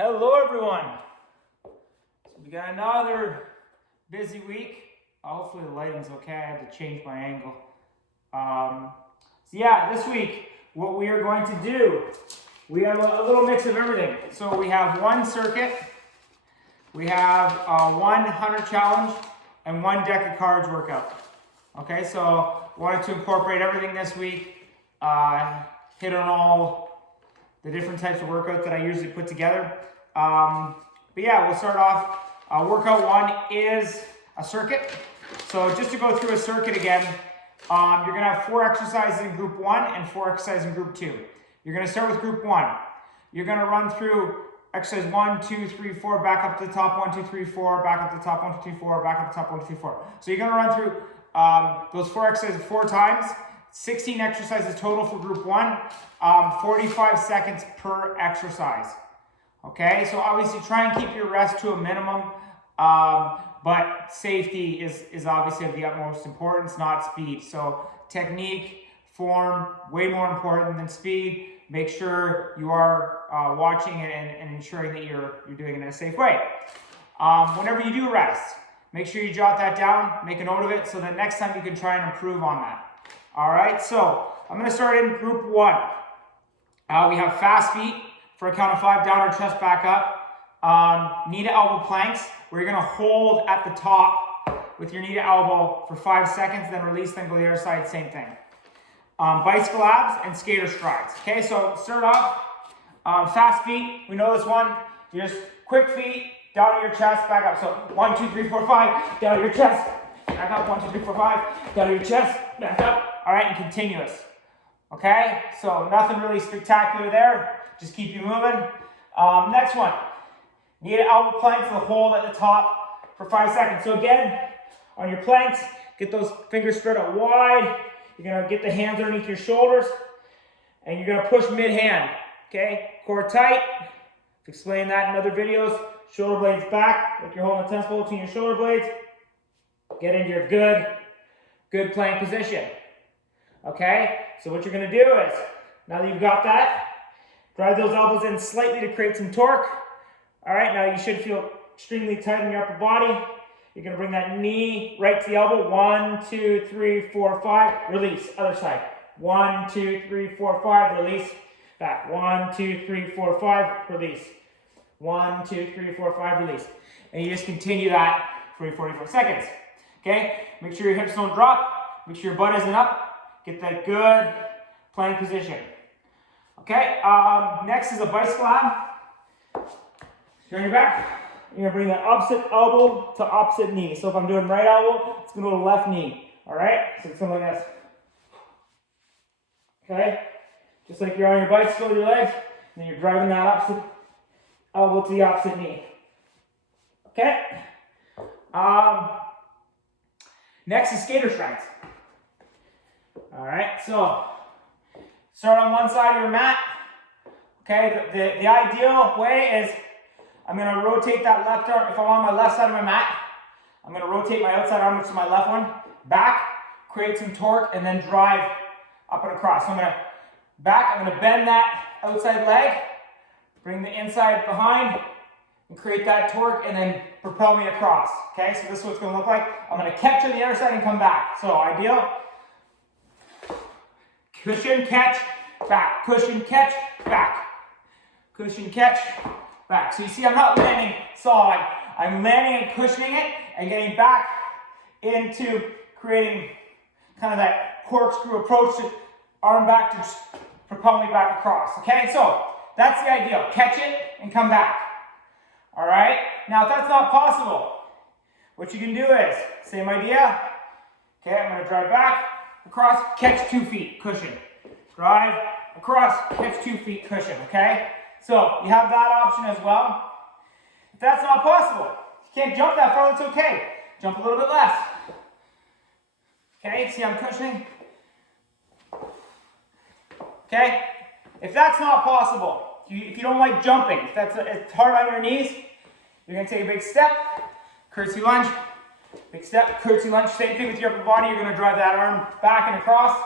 Hello everyone. So we got another busy week. Hopefully the lighting's okay. I had to change my angle. This week what we are going to do, we have a little mix of everything. So we have one circuit, we have one 100 challenge, and one deck of cards workout. Okay, so wanted to incorporate everything this week, hit on all the different types of workouts that I usually put together. We'll start off. Workout one is a circuit. So just to go through a circuit again, you're gonna have 4 exercises in group 1 and 4 exercises in group 2. You're gonna start with group 1. You're gonna run through exercise 1, 2, 3, 4, back up to the top, 1, 2, 3, 4, back up to the top, 1, 2, 3, 4, back up to the top, 1, 2, 3, 4. So you're gonna run through those 4 exercises 4 times, 16 exercises total for group 1, 45 seconds per exercise. Okay, so obviously try and keep your rest to a minimum, but safety is obviously of the utmost importance, not speed. So technique, form, way more important than speed. Make sure you are watching and ensuring that you're doing it in a safe way. Whenever you do rest, make sure you jot that down, make a note of it, so that next time you can try and improve on that. All right, so I'm gonna start in group 1. We have fast feet for a count of 5, down our chest, back up. Knee to elbow planks, where you're gonna hold at the top with your knee to elbow for 5 seconds, then release, then go to the other side, same thing. Bicycle abs and skater strides. Okay, so start off, fast feet, we know this one. You just quick feet, down to your chest, back up. So 1, 2, 3, 4, 5, down to your chest, back up, 1, 2, 3, 4, 5, down to your chest, back up. All right, and continuous. Okay, so nothing really spectacular there. Just keep you moving. Next one, knee to elbow planks with a hold at the top for 5 seconds. So again, on your planks, get those fingers spread out wide. You're gonna get the hands underneath your shoulders, and you're gonna push mid-hand. Okay, core tight. I've explained that in other videos. Shoulder blades back, like you're holding a tennis ball between your shoulder blades. Get into your good plank position. Okay, so what you're gonna do is, now that you've got that, drive those elbows in slightly to create some torque. All right, now you should feel extremely tight in your upper body. You're gonna bring that knee right to the elbow. 1, 2, 3, 4, 5, release, other side. 1, 2, 3, 4, 5, release, back. 1, 2, 3, 4, 5, release. 1, 2, 3, 4, 5, release. And you just continue that for 45 seconds. Okay, make sure your hips don't drop, make sure your butt isn't up. Get that good plank position. Okay, next is a bicycle ab. You're on your back. You're gonna bring the opposite elbow to opposite knee. So if I'm doing right elbow, it's gonna go to left knee. All right, so it's something like this. Okay, just like you're on your bicycle with your legs, and then you're driving that opposite elbow to the opposite knee. Okay. Next is skater strides. All right, so start on one side of your mat. Okay, the ideal way is I'm gonna rotate that left arm. If I'm on my left side of my mat, I'm gonna rotate my outside arm, which is my left one, back, create some torque, and then drive up and across. So I'm gonna bend that outside leg, bring the inside behind, and create that torque, and then propel me across. Okay, so this is what it's gonna look like. I'm gonna catch on the other side and come back. So ideal. Cushion, catch, back. Cushion, catch, back. Cushion, catch, back. So you see I'm not landing solid. I'm landing and cushioning it and getting back into creating kind of that corkscrew approach to arm back to propel me back across. Okay, so that's the ideal. Catch it and come back. All right, now if that's not possible, what you can do is, same idea. Okay, I'm gonna drive back, across, catch 2 feet, cushion. Drive, across, catch 2 feet, cushion, okay? So you have that option as well. If that's not possible, you can't jump that far, that's okay. Jump a little bit less. Okay, see I'm cushioning? Okay, if that's not possible, if you don't like jumping, if it's hard on your knees, you're gonna take a big step, curtsy lunge, big step, curtsy lunge, same thing with your upper body, you're gonna drive that arm back and across.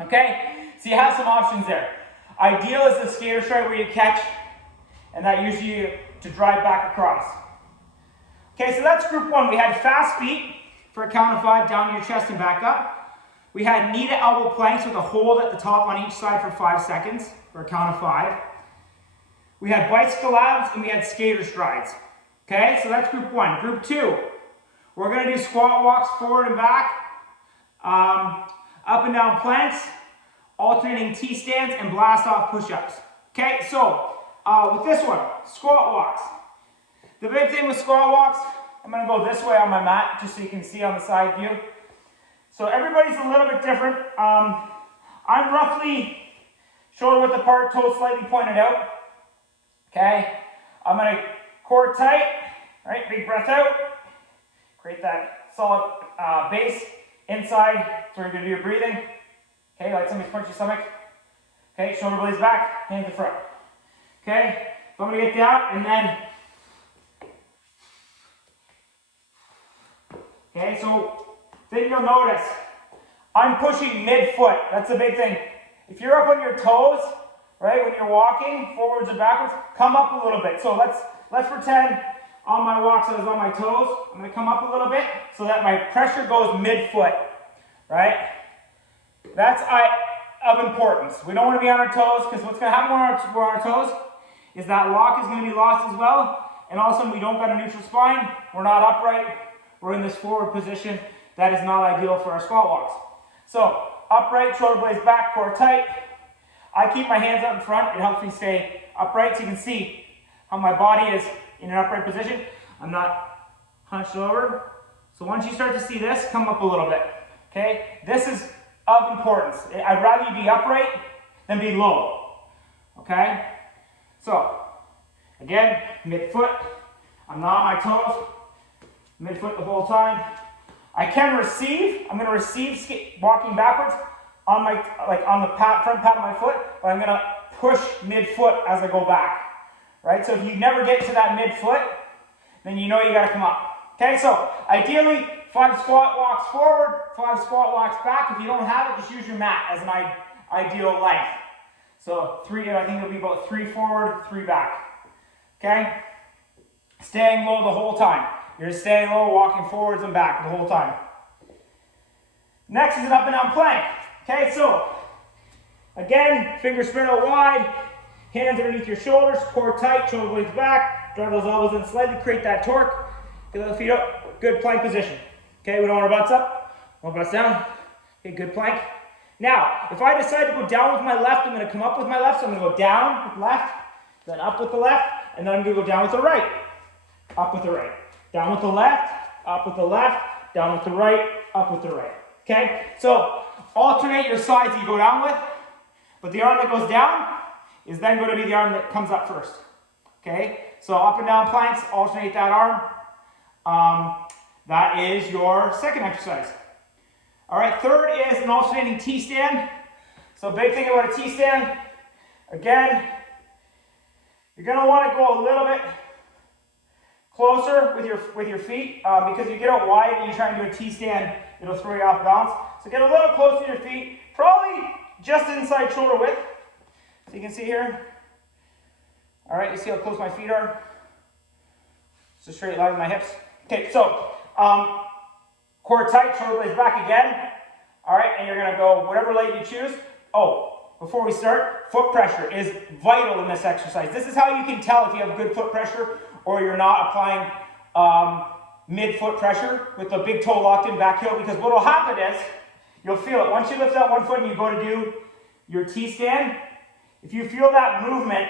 Okay, so you have some options there. Ideal is the skater stride where you catch and that usually to drive back across. Okay, so that's group one. We had fast feet for a count of 5 down to your chest and back up. We had knee to elbow planks with a hold at the top on each side for 5 seconds for a count of 5. We had bicycle abs and we had skater strides. Okay, so that's group one. Group two, we're going to do squat walks forward and back, up and down planks, alternating T-stands, and blast off push-ups. Okay, so with this one, squat walks. The big thing with squat walks, I'm going to go this way on my mat just so you can see on the side view. So everybody's a little bit different. I'm roughly shoulder width apart, toes slightly pointed out. Okay, I'm going to core tight, right? Big breath out. Create that solid base inside. So you're going to do your breathing. Okay, like somebody's punched your stomach. Okay, shoulder blades back, hands in front. Okay, so I'm going to get down and then. Okay, so then you'll notice I'm pushing mid-foot. That's the big thing. If you're up on your toes, right, when you're walking forwards and backwards, come up a little bit. So let's pretend on my walks I was on my toes. I'm going to come up a little bit so that my pressure goes mid-foot, right? That's of importance. We don't want to be on our toes because what's going to happen when we're on our toes is that lock is going to be lost as well. And all of a sudden we don't got a neutral spine. We're not upright. We're in this forward position. That is not ideal for our squat walks. So upright, shoulder blades back, core tight. I keep my hands up in front. It helps me stay upright so you can see how my body is in an upright position. I'm not hunched over. So once you start to see this, come up a little bit. Okay? This is of importance. I'd rather you be upright than be low. Okay? So, again, mid-foot. I'm not on my toes. Mid-foot the whole time. I can receive. I'm going to receive walking backwards on my on the front pat of my foot, but I'm going to push mid-foot as I go back. Right? So if you never get to that mid-foot, then you know you got to come up. Okay? So ideally 5 squat walks forward, 5 squat walks back. If you don't have it, just use your mat as an ideal length. So 3, I think it'll be about 3 forward, 3 back. Okay? Staying low the whole time. You're just staying low, walking forwards and back the whole time. Next is an up and down plank. Okay, so again, fingers spread out wide, hands underneath your shoulders, core tight, shoulder blades back, drive those elbows in slightly, create that torque, get those feet up, good plank position. Okay, we don't want our butts up, no butts down. Okay, good plank. Now, if I decide to go down with my left, I'm going to come up with my left, so I'm going to go down with the left, then up with the left, and then I'm going to go down with the right, up with the right. Down with the left, up with the left, down with the right, up with the right. Okay? So, alternate your sides you go down with, but the arm that goes down is then going to be the arm that comes up first. Okay? So, up and down planks, alternate that arm. That is your second exercise. Alright, third is an alternating T-stand. So, big thing about a T-stand, again, you're going to want to go a little bit closer with your feet because you get out wide and you try and do a T-stand, it'll throw you off balance. So get a little closer to your feet, probably just inside shoulder width. So you can see here. All right, you see how close my feet are? It's a straight line with my hips. Okay, so core tight, shoulder blades back again. All right, and you're gonna go whatever leg you choose. Oh, before we start, foot pressure is vital in this exercise. This is how you can tell if you have good foot pressure or you're not applying mid-foot pressure with the big toe locked in back heel, because what will happen is you'll feel it. Once you lift that one foot and you go to do your T-stand, if you feel that movement,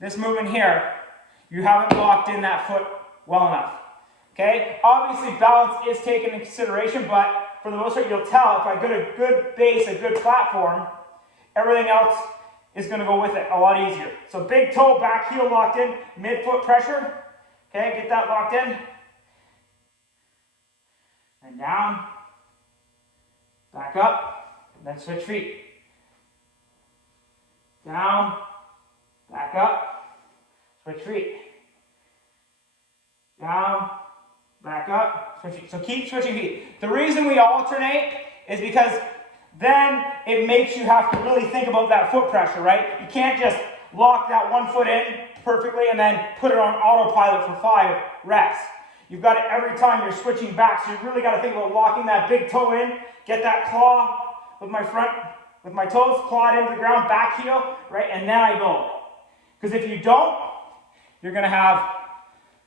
this movement here, you haven't locked in that foot well enough. Okay? Obviously, balance is taken into consideration, but for the most part, you'll tell if I get a good base, a good platform, everything else is going to go with it a lot easier. So big toe, back heel locked in, mid-foot pressure. Okay, get that locked in. And down, back up, and then switch feet. Down, back up, switch feet. Down, back up, switch feet. So keep switching feet. The reason we alternate is because then it makes you have to really think about that foot pressure, right? You can't just lock that one foot in perfectly and then put it on autopilot for 5 reps. You've got it every time you're switching back, so you really got to think about locking that big toe in, get that claw with my toes, claw it into the ground, back heel, right, and then I go. Because if you don't, you're going to have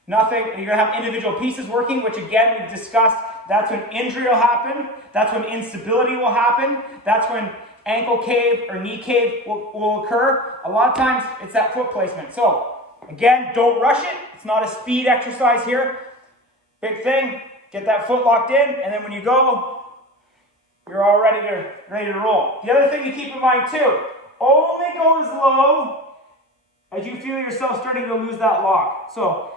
nothing. You're going to have individual pieces working, which again we've discussed. That's when injury will happen. That's when instability will happen. That's when ankle cave or knee cave will occur. A lot of times it's that foot placement. So again, don't rush it. It's not a speed exercise here. Big thing, get that foot locked in, and then when you go, you're all ready to roll. The other thing to keep in mind too, only go as low as you feel yourself starting to lose that lock. So,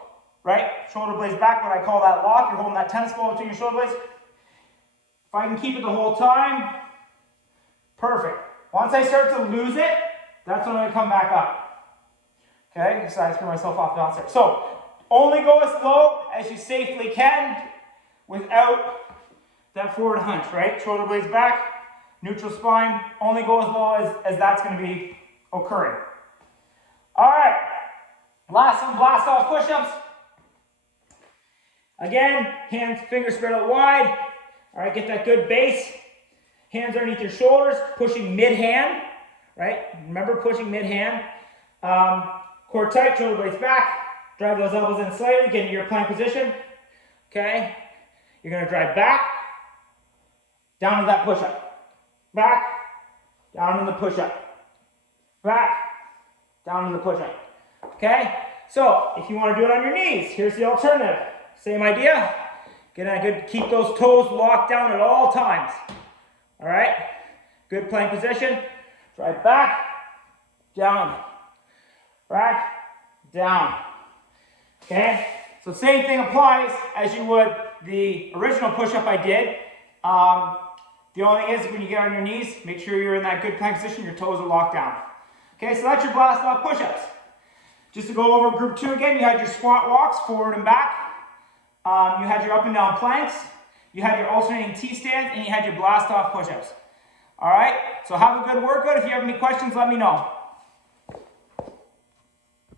right, shoulder blades back, what I call that lock. You're holding that tennis ball between your shoulder blades. If I can keep it the whole time, perfect. Once I start to lose it, that's when I come back up. Okay, so I screw myself off the outside. So, only go as low as you safely can without that forward hunch, right? Shoulder blades back, neutral spine. Only go as low as that's going to be occurring. All right, last one, blast off push-ups. Again, hands, fingers spread out wide. All right, get that good base. Hands underneath your shoulders, pushing mid-hand, right? Remember pushing mid-hand. Core tight, shoulder blades back. Drive those elbows in slightly, get into your plank position. Okay? You're going to drive back, down to that push-up. Back, down to the push-up. Back, down to the push-up. Okay? So, if you want to do it on your knees, here's the alternative. Same idea. Get a good, keep those toes locked down at all times. All right? Good plank position. Drive back, down, back, down. Okay, so same thing applies as you would the original push-up I did. The only thing is when you get on your knees, make sure you're in that good plank position, your toes are locked down. Okay, so that's your blast off push-ups. Just to go over group 2 again, you had your squat walks forward and back. You had your up and down planks. You had your alternating T-stands, and you had your blast off push-ups. All right, so have a good workout. If you have any questions, let me know.